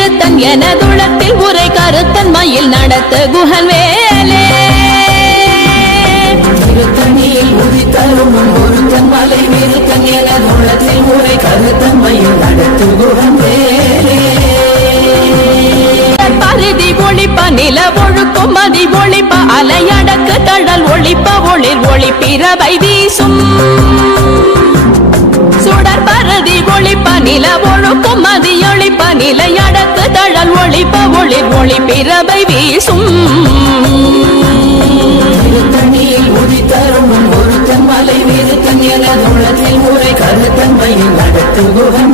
விருத்தன் எனதுளத்தில் உரை கருத்தன் மயில் நடத்த குகன் வேலே திருத்தணியில் உதித்தரும் ஒருத்தன் மலை விருத்தன் எனதுளத்தில் உரை கருத்தன் மயில் நடத்து குகன் வேலே பரிதி ஒளிப்ப நில ஒழுக்கும் மதி ஒளிப்ப அலையடக்கு தழல் ஒளிப்ப ஒளிர் ஒளிப்பிரவை வீசும் சுடர் பரதி ஒளிப்ப நில ஒழுக்கும் மதி ஒளிப்ப நிலையடக்கு தழல் ஒளிப்ப ஒளிர் ஒளிப்பிரவை வீசும் திருத்தணியில் உதித்தரும் ஒருத்தன் மலை விருத்தன் எனதுளத்தில் உரை கருத்தன் மயில் நடத்து குகன்